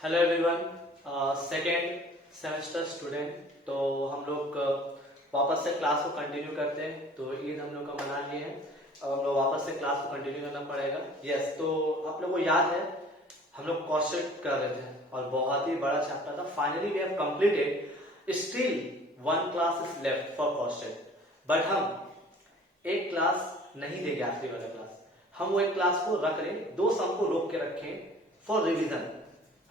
Hello everyone, second semester student. तो हम लोग वापस से क्लास को कंटिन्यू करते हैं। तो ईद हम लोग का मना लिए हैं, अब हम लोग वापस से क्लास को कंटिन्यू करना पड़ेगा। यस, तो आप लोग को याद है हम लोग कॉस्टेड कर रहे थे और बहुत ही बड़ा चैप्टर था। Finally we have completed. Still one class is left for costed, but हम एक क्लास नहीं देंगे आखिरी वाला क्लास। हम वो एक क्लास को रख रहे, दो सम को रोक के रखें फॉर रिवीजन।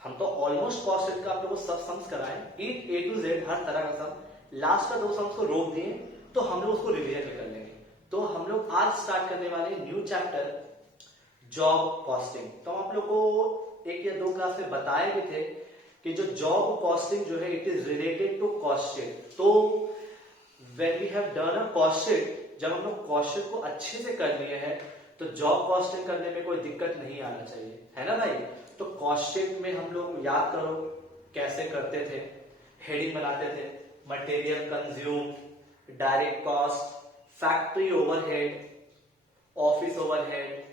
हम तो ऑलमोस्ट कॉस्टेड का आप लोगों को सब सम्स कराएं, ईट ए टू जेड हर तरह का सम। लास्ट का दो सम्स को रोक दिए तो हम लोग उसको रिवीजन कर लेंगे। तो हम लोग आज स्टार्ट करने वाले न्यू चैप्टर जॉब कॉस्टिंग। तो हम आप लोग को एक या दो क्लास में बताए भी थे कि जो जॉब कॉस्टिंग जो है it is related to costed. तो when we have done a costed, जब हम लोग कॉस्टेड को अच्छे से कर लिए हैं तो जॉब कॉस्टिंग करने में कोई दिक्कत नहीं आना चाहिए, है ना भाई। तो कॉस्टिंग में हम लोग याद करो कैसे करते थे। हेडिंग बनाते थे, material consume, direct cost, factory overhead, office overhead,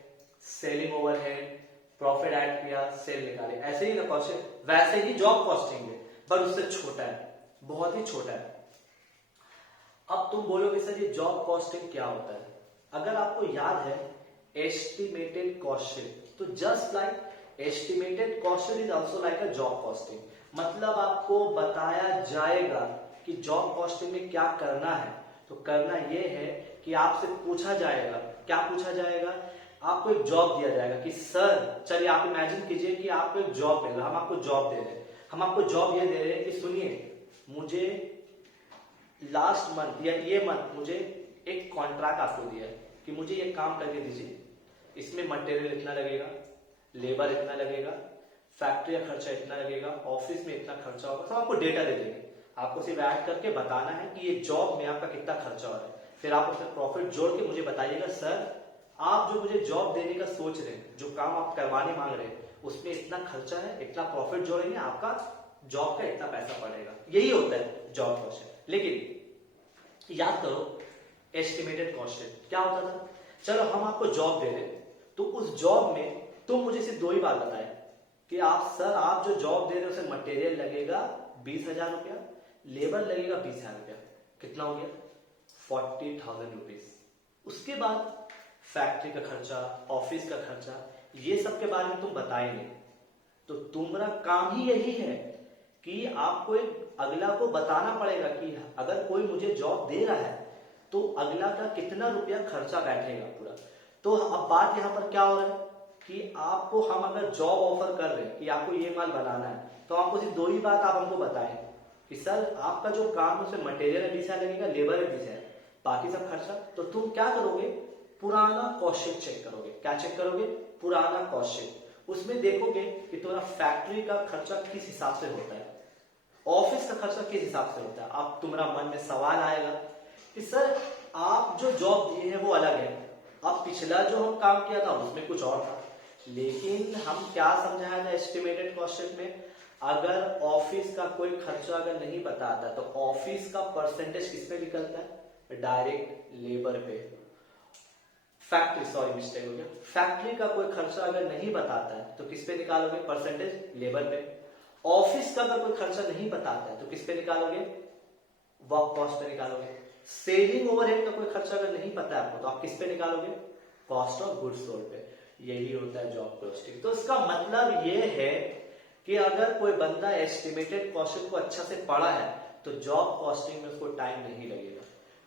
selling overhead, profit add किया, सेल निकाले। ऐसे ही ना कॉस्टिंग, वैसे ही जॉब कॉस्टिंग है, पर उससे छोटा है, बहुत ही छोटा है। अब तुम बोलोगे सर ये जॉब कॉस्टिंग क्या होता है। अगर आपको याद है एस्टिमेटेड कॉस्टिंग, तो just like estimated costing is also like a job costing. मतलब आपको बताया जाएगा कि जॉब कॉस्टिंग में क्या करना है। तो करना यह है कि आपसे पूछा जाएगा, क्या पूछा जाएगा, आपको एक जॉब दिया जाएगा कि सर चलिए आप इमेजिन कीजिए कि आपको एक जॉब मिल रहा है, हम आपको जॉब दे रहे हैं। हम आपको जॉब ये दे रहे हैं कि सुनिए, मुझे लास्ट मंथ या ये मंथ मुझे एक कॉन्ट्रैक्ट आपको दिया है कि मुझे ये काम करके दीजिए, इसमें मटेरियल इतना लगेगा, लेबर इतना लगेगा, फैक्ट्री का खर्चा इतना लगेगा, ऑफिस में इतना खर्चा होगा। सब आपको डेटा दे देंगे, आपको सिर्फ ऐड करके बताना है कि ये जॉब में आपका कितना खर्चा हो रहा है। फिर आप उसमें प्रॉफिट जोड़ के मुझे बताइएगा सर आप जो मुझे जॉब देने का सोच रहे हैं, जो काम आप करवाने मांग रहे हैं, उसमें इतना खर्चा है, इतना प्रॉफिट जोड़ेंगे, आपका जॉब का इतना पैसा पड़ेगा। यही होता है जॉब कॉस्ट। लेकिन याद करो एस्टिमेटेड कॉस्ट क्या होता था। चलो हम आपको जॉब दे रहे हैं, तो उस जॉब में तुम मुझे सिर्फ दो ही बात बताए कि आप सर आप जो जॉब दे रहे हो उसे मटेरियल लगेगा 20,000 रुपया, लेबर लगेगा 20,000 रुपया, कितना हो गया 40,000 रुपीज। उसके बाद फैक्ट्री का खर्चा, ऑफिस का खर्चा, ये सब के बारे में तुम बताएंगे। तो तुम्हारा काम ही यही है कि आपको एक अगला को बताना पड़ेगा कि अगर कोई मुझे जॉब दे रहा है तो अगला का कितना रुपया खर्चा बैठेगा पूरा। तो अब बात यहां पर क्या हो रहा है कि आपको हम अगर जॉब ऑफर कर रहे हैं कि आपको ये माल बनाना है, तो आपको सिर्फ दो ही बात आप हमको बताएं कि सर आपका जो काम है उसमें मटेरियल 20,000 लगेगा, लेबर है 20,000, बाकी सब खर्चा। तो तुम क्या करोगे, पुराना कॉस्ट शीट चेक करोगे। क्या चेक करोगे, पुराना कॉस्ट शीट। उसमें देखोगे कि तुम्हारा फैक्ट्री का खर्चा किस हिसाब से होता है, ऑफिस का खर्चा किस हिसाब से होता है। अब तुम्हारा मन में सवाल आएगा कि सर आप जो जॉब दिए हैं वो अलग है, अब पिछला जो हम काम किया था उसमें कुछ और था। लेकिन हम क्या समझाया था एस्टिमेटेड कॉस्ट में, अगर ऑफिस का कोई खर्चा अगर नहीं बताता तो ऑफिस का परसेंटेज किस पे निकलता है, डायरेक्ट लेबर पे। फैक्ट्री, सॉरी मिस्टेक हो गया, फैक्ट्री का कोई खर्चा अगर नहीं बताता है तो किस पे निकालोगे, परसेंटेज, लेबर पे। ऑफिस का अगर कोई खर्चा नहीं बताता है तो किस पे निकालोगे, वर्क कॉस्ट पे निकालोगे। सेलिंग ओवरहेड का कोई खर्चा अगर नहीं पता है आपको तो आप किस पे निकालोगे, कॉस्ट ऑफ गुड्स सोल्ड पे। यही होता है जॉब कॉस्टिंग। तो इसका मतलब ये है कि अगर कोई बंदा एस्टिमेटेड कॉस्ट को अच्छा से पढ़ा है तो जॉब कॉस्टिंग में उसको टाइम नहीं लगेगा,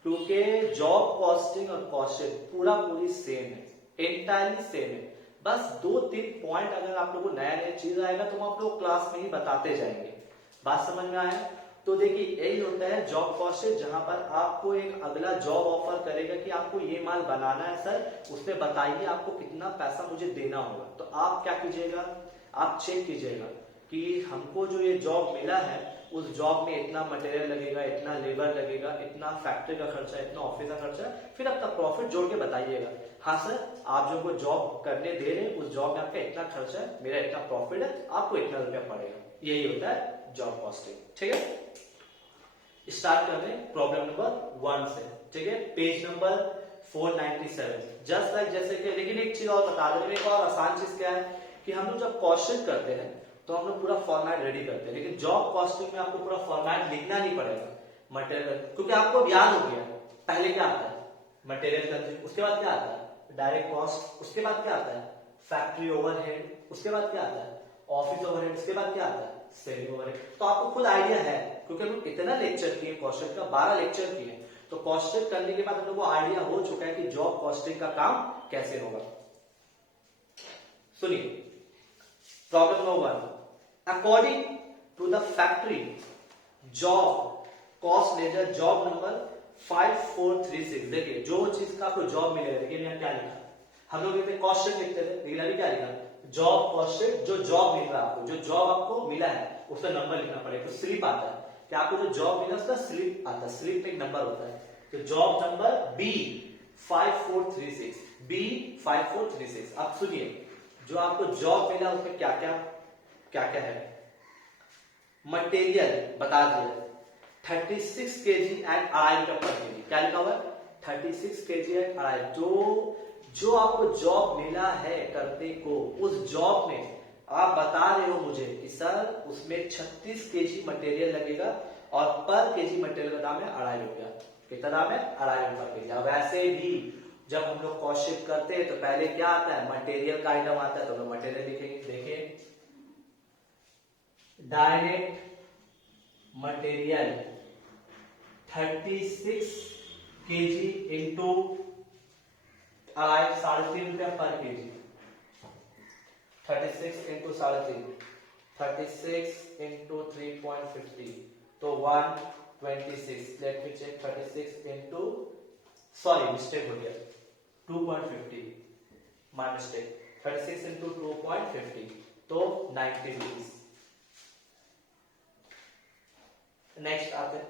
क्योंकि जॉब कॉस्टिंग और कॉस्टिंग पूरा पूरी सेम है, एंटायरली सेम है। बस दो तीन पॉइंट अगर आप लोगों को नया नया चीज आएगा तो हम आप लोग क्लास में ही बताते जाएंगे। बात समझ में आया। तो देखिए यही होता है जॉब कॉस्ट, जहां पर आपको एक अगला जॉब ऑफर करेगा कि आपको ये माल बनाना है सर, उसमें बताइए आपको कितना पैसा मुझे देना होगा। तो आप क्या कीजिएगा, आप चेक कीजिएगा कि हमको जो ये जॉब मिला है उस जॉब में इतना मटेरियल लगेगा, इतना लेबर लगेगा, इतना फैक्ट्री का खर्चा, इतना ऑफिस का खर्चा, फिर आपका प्रॉफिट जोड़ के बताइएगा। हाँ सर आप जो को जॉब करने दे रहे हैं उस जॉब में आपका इतना खर्चा है, मेरा इतना प्रॉफिट है, आपको इतना रुपया पड़ेगा। यही होता है जॉब कॉस्टिंग। ठीक है, स्टार्ट कर रहे हैं प्रॉब्लम नंबर 1 से। ठीक है, पेज नंबर 497। जस्ट लाइक जैसे कि, लेकिन एक चीज और बता दें, एक और आसान चीज क्या है कि हम लोग जब क्वेश्चन करते हैं तो हम लोग पूरा फॉर्मेट रेडी करते हैं, लेकिन जॉब कॉस्टिंग में आपको पूरा फॉर्मेट लिखना नहीं पड़ेगा मटेरियल, क्योंकि आपको याद हो गया पहले क्या आता है मटेरियल कंज्यूम, उसके बाद क्या आता है डायरेक्ट कॉस्ट, उसके बाद क्या आता है फैक्ट्री ओवरहेड, उसके बाद क्या आता है ऑफिस ओवरहेड, उसके बाद क्या आता है सेलिंग ओवरहेड। तो आपको खुद आइडिया है, क्योंकि हम लोग इतना लेक्चर किए कॉस्टिंग का, 12 लेक्चर किए, तो कॉस्टिंग करने के बाद हम लोग को आइडिया हो चुका है कि जॉब कॉस्टिंग का काम कैसे होगा। सुनिए problem number 1, according to the factory job cost ledger job number 5436, देखिए जो चीज का आपको जॉब मिलेगा, देखिए यहाँ क्या लिखा, हम लोग लिखते कॉस्ट शीट लिखते थे, लेकिन अभी क्या लिखा जॉब कॉस्ट शीट, जो जॉब मिल रहा है आपको, जो जॉब आपको मिला है उसका नंबर लिखना पड़ेगा, तो स्लिप आता है कि आपको जो जॉब मिला उसका स्लिप आता है, स्लिप में एक नंबर होता है, तो जॉब नंबर B5436, B5436। अब सुनिए जो आपको जॉब मिला उसमें क्या क्या है, मटेरियल बता दिया 36 kg एंड ₹2.5 पर केजी, क्या लिखा हुआ है 36 kg एंड ₹2.5। जो आपको जॉब मिला है करने को, उस जॉब में आप बता रहे हो मुझे कि सर उसमें 36 kg मटेरियल लगेगा और पर केजी मटेरियल का दाम है ₹2.5, कितना दाम है ₹2.5 पर केजी। अब वैसे भी जब हम लोग कॉस्ट शीट करते हैं तो पहले क्या आता है मटेरियल का आइटम आता है, तो हम लोग मटेरियल लिखेंगे, देखिए डायरेक्ट मटेरियल 36 kg इंटू ₹3.5 पर केजी, 36 इंटू 3.5, 36 इंटू 3.50, तो 126। Let me check 36 into, sorry mistake हो गया 2.50, माय मिस्टेक, 36 इंटू 2.50 तो 90 रुपीज। नेक्स्ट आते हैं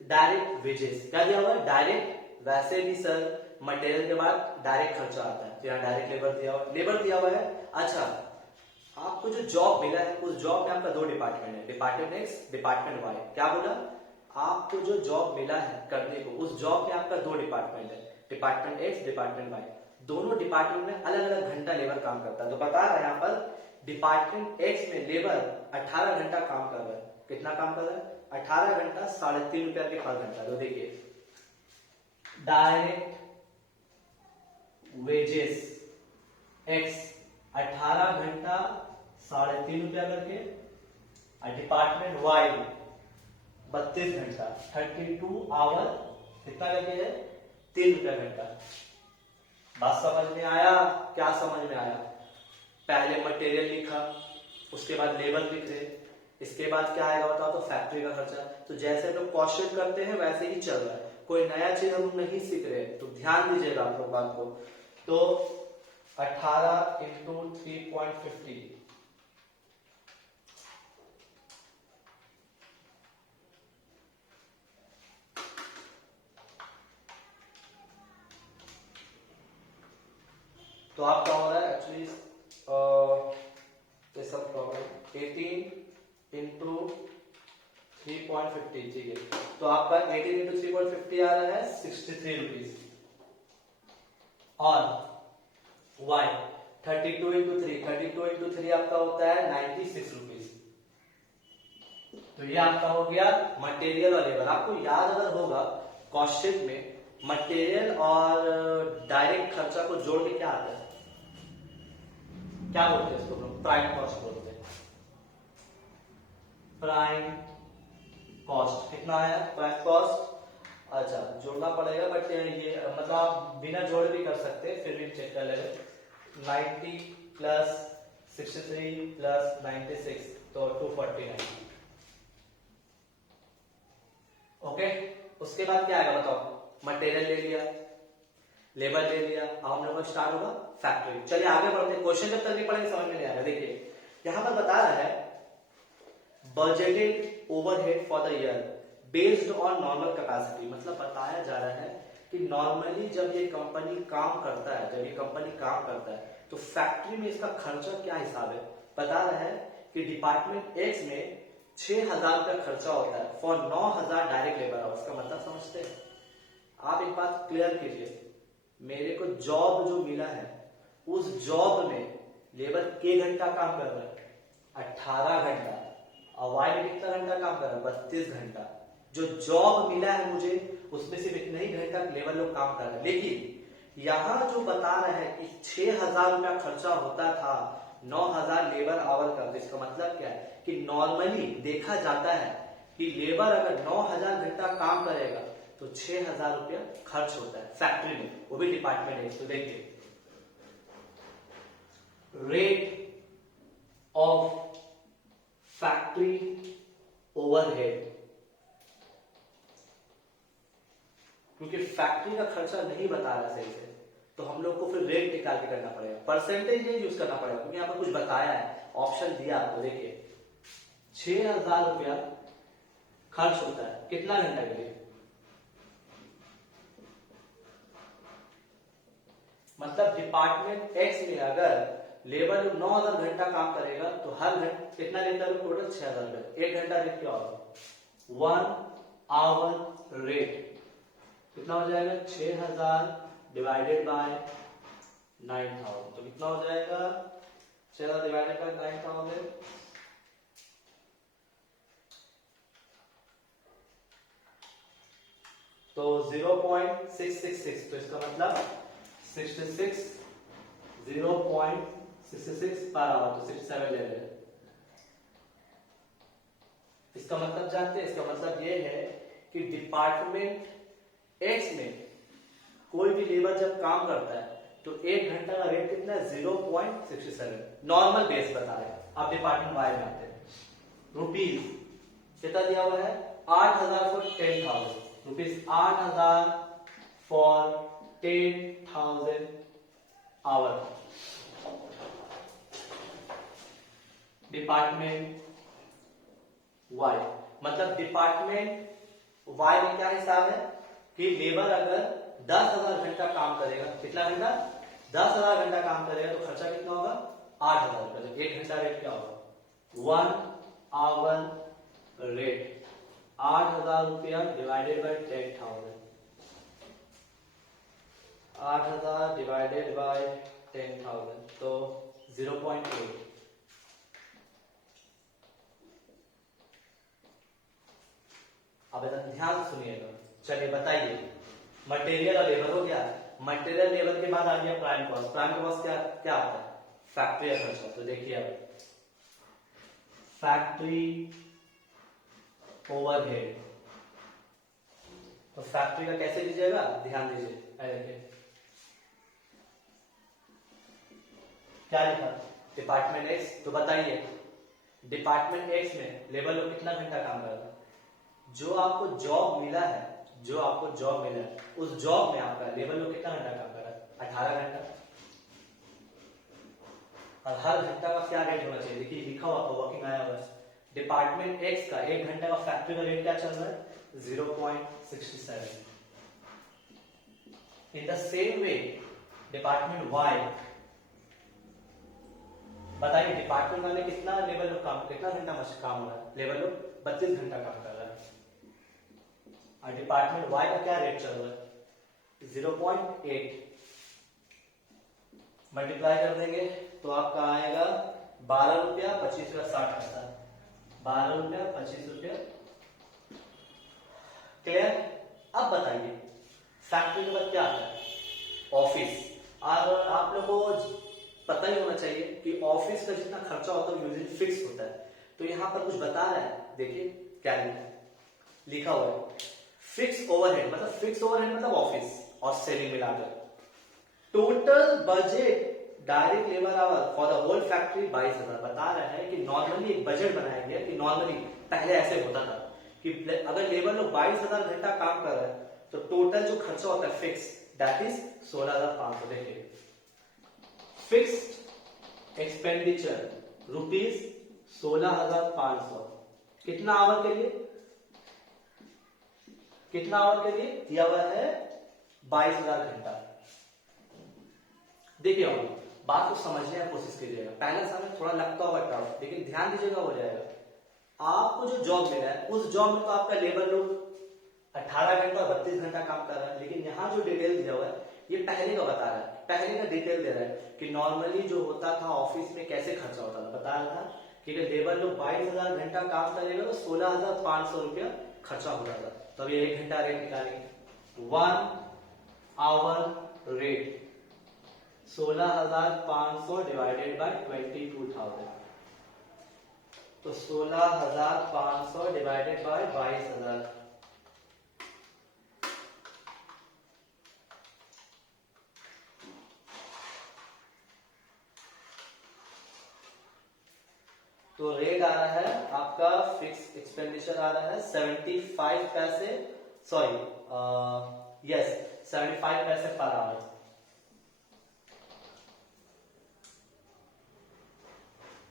डायरेक्ट वेजेस, क्या दिया हुआ है डायरेक्ट, वैसे भी सर मटेरियल के बाद डायरेक्ट खर्चा आता है, तो यहाँ डायरेक्ट लेबर दिया हुआ है। अच्छा आपको जो जॉब मिला है उस जॉब में आपका 2 डिपार्टमेंट है, डिपार्टमेंट एक्स डिपार्टमेंट वाई, क्या बोला आपको जो जॉब मिला है करने को उस जॉब में आपका 2 डिपार्टमेंट है, डिपार्टमेंट एक्स डिपार्टमेंट वाई, दोनों डिपार्टमेंट में अलग अलग घंटा लेबर काम करता है। तो बता रहा है यहाँ पर डिपार्टमेंट एक्स में लेबर 18 घंटा काम कर रहा है, कितना काम कर रहा है 18 घंटा, ₹3.5 के पर घंटा। तो देखिए डायरेक्ट वेजेस एक्स 18 घंटा ₹3.5 करके, और डिपार्टमेंट वाई 32 घंटा 32 आवर, कितना लगे है ₹3 घंटा। बात समझ में आया, क्या समझ में आया, पहले मटेरियल लिखा, उसके बाद लेबर लिख रहे, इसके बाद क्या आएगा बताओ, तो फैक्ट्री का खर्चा। तो जैसे लोग कॉस्ट शीट करते हैं वैसे ही चल रहा है, कोई नया चीज हम लोग नहीं सीख रहे, तो ध्यान दीजिएगा आप लोग बात को। तो 18 इंटू 3.50, तो आपका हो रहा है एक्चुअली ये सब प्रॉब्लम 18 इंटू 3.50, ठीक है, तो आपका 18 इंटू 3.50 आ रहा है 63 रुपीज, और y 32 इंटू 3 आपका होता है 96 रुपीज। तो ये आपका हो गया मटेरियल और लेबर। आपको याद अगर होगा कॉस्ट शीट में मटेरियल और डायरेक्ट खर्चा को जोड़ के क्या आता है, क्या बोलते हैं इसको लोग, प्राइम कॉस्ट बोलते हैं, प्राइम कॉस्ट कितना है प्राइम कॉस्ट, अच्छा जोड़ना पड़ेगा, बट ये मतलब आप बिना जोड़ भी कर सकते हैं, फिर भी चेक कर लेंगे, 90 प्लस 63 प्लस 96 तो 249। ओके, उसके बाद क्या आएगा बताओ, मटेरियल ले लिया, लेबर ले लिया, अब हम लोग का स्टार्ट होगा फैक्ट्री। चलिए आगे बढ़ते हैं, क्वेश्चन जब तक नहीं पढ़ेंगे समझ में नहीं आएगा। देखिए यहां पर बता रहा है budgeted overhead for the year based on normal capacity, मतलब बताया जा रहा है कि नॉर्मली जब ये कंपनी काम करता है, तो फैक्ट्री में इसका खर्चा क्या हिसाब है। बता रहा है कि डिपार्टमेंट एक्स में 6,000 का खर्चा होता है फॉर 9,000 डायरेक्ट लेबर आवर्स। का मतलब समझते हैं आप, एक बात क्लियर कीजिए, मेरे को जॉब जो मिला है उस जॉब में लेबर के घंटा काम कर रहा है, 18 घंटा, और वाई में कितना घंटा काम कर रहा है, 32 घंटा। जो जॉब मिला है मुझे उसमें सिर्फ इतने ही घंटा लेबर लोग काम कर रहे हैं, लेकिन यहाँ जो बता रहा है कि 6,000 रुपया खर्चा होता था 9,000 लेबर आवर का। तो इसका मतलब क्या है कि नॉर्मली देखा जाता है कि लेबर अगर 9,000 घंटा काम करेगा तो 6,000 रुपया खर्च होता है फैक्ट्री में, वो भी डिपार्टमेंट है। तो देखिए रेट ऑफ फैक्ट्री ओवरहेड, क्योंकि फैक्ट्री का खर्चा नहीं बता रहा सही से, तो हम लोग को फिर रेट निकाल के करना पड़ेगा, परसेंटेज नहीं यूज करना पड़ेगा, क्योंकि यहाँ पर कुछ बताया है, ऑप्शन दिया आपको। देखिए 6,000 रुपया खर्च होता है कितना घंटा के लिए, मतलब डिपार्टमेंट एक्स में अगर लेबर लोग 9,000 घंटा काम करेगा तो हर घंटा कितना लेता है टोटल, 6,000 रुपया। एक घंटा रेट क्या होगा, 1 आवर रेट कितना हो जाएगा, 6,000 डिवाइडेड बाय 9,000, तो कितना हो जाएगा 6,000 डिवाइडेड बाय 9,000, तो 0.666, तो इसका मतलब 66 0.66 पर आवर, तो 67 ले लें। इसका मतलब जानते हैं, इसका मतलब ये है कि डिपार्टमेंट एक्स में कोई भी लेबर जब काम करता है तो एक घंटा का रेट कितना है, 0.67, नॉर्मल बेस बता रहे हैं। आप डिपार्टमेंट वाई में आते हैं, रुपीज कितना दिया हुआ है, 8,000 for 10,000, rupees 8,000 for 10,000 hour. Department Y, मतलब डिपार्टमेंट वाई में क्या हिसाब है कि लेबर अगर 10,000 घंटा काम करेगा, कितना घंटा, 10,000 घंटा काम करेगा तो खर्चा कितना होगा, 8,000 रुपया। तो एक घंटा रेट क्या होगा, 1 आवर रेट 8,000 रुपया डिवाइडेड बाय 10,000, 8,000 डिवाइडेड बाय 10,000, तो 0.8। अब ध्यान सुनिएगा, चलिए बताइए, मटेरियल और लेबर हो गया, मटेरियल लेबर के बाद आ गया प्राइम कॉस्ट। प्राइम कॉस्ट क्या क्या आता है, फैक्ट्री का खर्चा। तो देखिए अब फैक्ट्री ओवरहेड, तो फैक्ट्री का कैसे लीजिएगा, ध्यान दीजिए, देखिए क्या लिखा, डिपार्टमेंट एक्स। तो बताइए डिपार्टमेंट एक्स में लेबर लोग कितना घंटा काम कर रहा है, जो आपको जॉब मिला है, जो आपको जॉब मिला है उस जॉब में आपका लेबर लोग कितना घंटा काम कर रहा है, 18 घंटा। और हर घंटा का क्या रेट होना चाहिए, देखिए लिखा हुआ वर्किंग आया हुआ है, डिपार्टमेंट एक्स का एक घंटा का फैक्ट्री का रेट क्या चल रहा है, 0.67। In the same way department Y, बताइए डिपार्टमेंट वाले कितना लेबर लोग काम, कितना घंटा काम हो रहा है, लेबर लोग 32 घंटा काम कर रहा है, और डिपार्टमेंट वाई का क्या रेट चल रहा है, 0.8। मल्टीप्लाई कर देंगे तो आपका आएगा 12 रुपया 25 रुपया 60 पैसा, 12 रुपया 25 रुपया। क्लियर। अब बताइए फैक्ट्री के बाद क्या आता है, ऑफिस। और आप लोगों को पता ही होना चाहिए कि ऑफिस का जितना खर्चा होता है यूजुअली फिक्स होता है। तो यहां पर कुछ बता रहा है, देखिए क्या लिखा हुआ है, फिक्स ओवरहेड, मतलब फिक्स ओवरहेड मतलब ऑफिस और सेलिंग मिलाकर total budget direct labour hour for the whole factory 22,000। बता रहा है कि नॉर्मली एक बजट बनाया गया कि नॉर्मली पहले ऐसे होता था कि अगर लेबर लोग 22,000 घंटा काम कर रहे हैं तो टोटल जो खर्चा होता है फिक्स दैट इज 16,500। देखिए फिक्स्ड एक्सपेंडिचर रुपीज 16,500, कितना आवर के लिए, कितना आवर के लिए दिया हुआ है, 22,000 घंटा। देखिए बात को समझने की कोशिश कीजिएगा, पहले समय थोड़ा लगता होगा टफ, लेकिन ध्यान दीजिएगा हो जाएगा। आपको जो जॉब मिला है उस जॉब में तो आपका लेबर लोग 18 घंटा और 32 घंटा काम कर रहा है, लेकिन यहाँ जो डिटेल दिया हुआ है ये पहले का बता रहा है, पहले का डिटेल दे रहा है कि नॉर्मली जो होता था ऑफिस में कैसे खर्चा होता था। बता रहा था ठीक है, लेबर लोग 22,000 घंटा काम करेगा तो 16,500 रुपया खर्चा हो जाता। तो अभी 1 घंटा रेट निकालेंगे। 1 आवर रेट 16,500 डिवाइडेड बाय 22,000, तो 16,500 डिवाइडेड बाय 22,000, तो रेट आ रहा है आपका फिक्स एक्सपेंडिचर आ रहा है 75 पैसे, सॉरी यस 75 पैसे पर आवर।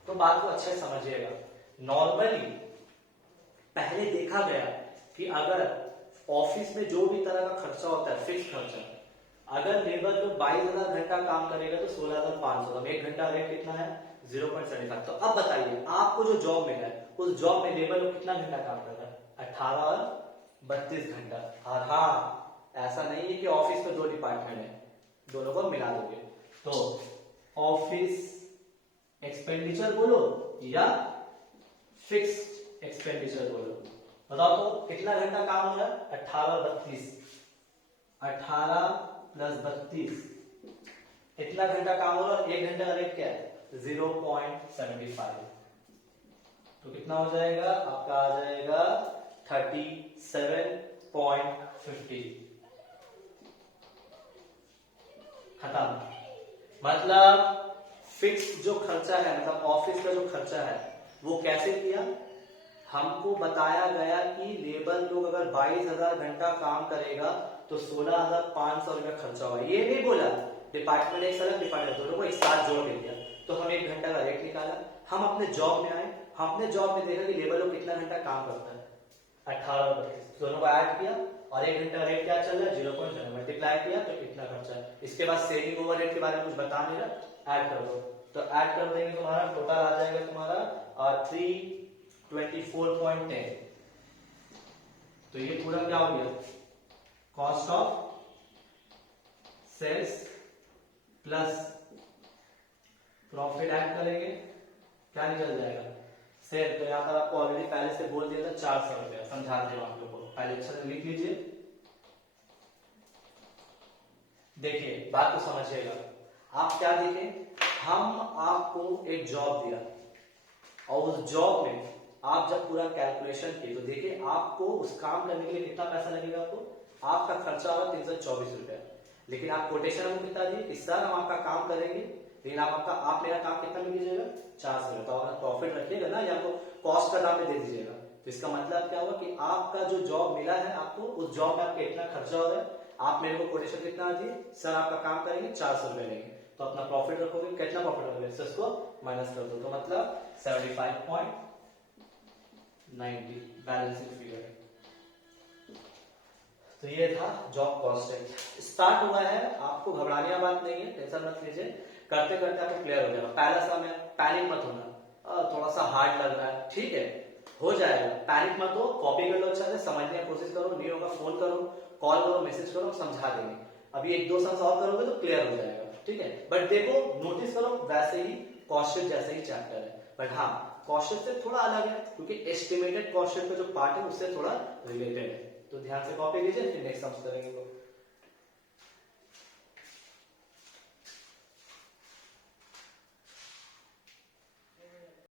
तो बात को अच्छे से समझिएगा। नॉर्मली पहले देखा गया कि अगर ऑफिस में जो भी तरह का खर्चा होता है फिक्स खर्चा, अगर लेबर लोग 22,000 घंटा काम करेगा तो 16,500, 1 घंटा रेट कितना है 0.75। तो अब बताइए आपको जो जॉब मिला है उस जॉब में लेबर लोग कितना घंटा काम कर रहा है, 18 और 32 घंटा। और हाँ, ऐसा नहीं है कि ऑफिस में 2 डिपार्टमेंट है, दोनों को मिला दोगे तो ऑफिस एक्सपेंडिचर बोलो या फिक्स्ड एक्सपेंडिचर बोलो, बताओ तो कितना घंटा काम हो रहा है, 18 और 32, 18 प्लस 32, इतना घंटा काम हो रहा है। 1 घंटा का रेट क्या है 0.75, तो कितना हो जाएगा आपका, आ जाएगा 37.50, खत्म। मतलब फिक्स जो खर्चा है, मतलब ऑफिस का जो खर्चा है वो कैसे किया, हमको बताया गया कि लेबर लोग अगर 22,000 घंटा काम करेगा तो 16,500 रुपया खर्चा होगा। ये नहीं बोला डिपार्टमेंट एक अलग डिपार्टमेंट, दोनों को एक साथ जोड़ दिया। तो हम 1 घंटा का रेट निकाला, हम अपने जॉब में आए, हम अपने जॉब में देखा कि लेबर लोग कितना घंटा काम करता है 18 और 32, दोनों को ऐड किया और 1 घंटा रेट क्या चल रहा है 0.7 मल्टीप्लाई किया तो कितना खर्चा है। इसके बाद सेविंग ओवर रेट के बारे में कुछ बता नहीं रहा, ऐड कर दो, तो ऐड कर देंगे तुम्हारा टोटल आ जाएगा तुम्हारा 324.10। तो ये पूरा क्या हो गया, cost of sales plus profit add करेंगे, क्या निकल जाएगा सेल। तो यहां पर आपको ऑलरेडी पहले से बोल दिया था 400 रुपया, समझा दे आप लोगों को, पहले अच्छा से लिख लीजिए। देखिए बात को समझिएगा, आप क्या देखें, हम आपको एक जॉब दिया और उस जॉब में आप जब पूरा कैलकुलेशन किए तो देखिए आपको उस काम करने के लिए कितना पैसा लगेगा, आपका खर्चा होगा 324 रुपया, लेकिन आप कोटेशन हमको कितना दिए कि सर हम आपका काम करेंगे लेकिन आप मेरा काम कितना में कीजिएगा 400 रुपया, तो अपना प्रॉफिट रखिएगा ना या आपको कॉस्ट का दाम में दे दीजिएगा। तो इसका मतलब क्या हुआ कि आपका जो जॉब मिला है आपको, उस जॉब में आपका इतना खर्चा हो रहा है, आप मेरे को कोटेशन कितना दिए, सर आपका काम करेंगे 400 रुपया लेंगे, तो अपना प्रॉफिट रखोगे, कितना प्रॉफिट रखोगे इसको माइनस कर दो, तो मतलब 75.90 बैलेंसिंग फिगर। तो ये था जॉब कॉस्ट स्टार्ट हुआ है, आपको घबराने की बात नहीं है, टेंशन मत लीजिए, करते करते आपको क्लियर हो जाएगा। पहला समय पैनिक मत होना, थोड़ा सा हार्ड लग रहा है, ठीक है हो जाएगा, पैनिक मत हो, कॉपी कर लो, अच्छा से समझने की कोशिश करो, नहीं होगा फोन करो, कॉल करो, मैसेज करो, समझा देंगे। अभी 1-2 सम सॉल्व करोगे तो क्लियर हो जाएगा, ठीक है। बट देखो नोटिस करो वैसे ही क्वेश्चन जैसे ही चैप्टर है, बट हाँ क्वेश्चन से थोड़ा अलग है क्योंकि एस्टिमेटेड क्वेश्चन का जो पार्ट है उससे थोड़ा रिलेटेड है, तो ध्यान से कॉपी लीजिए, फिर नेक्स्ट सम करेंगे।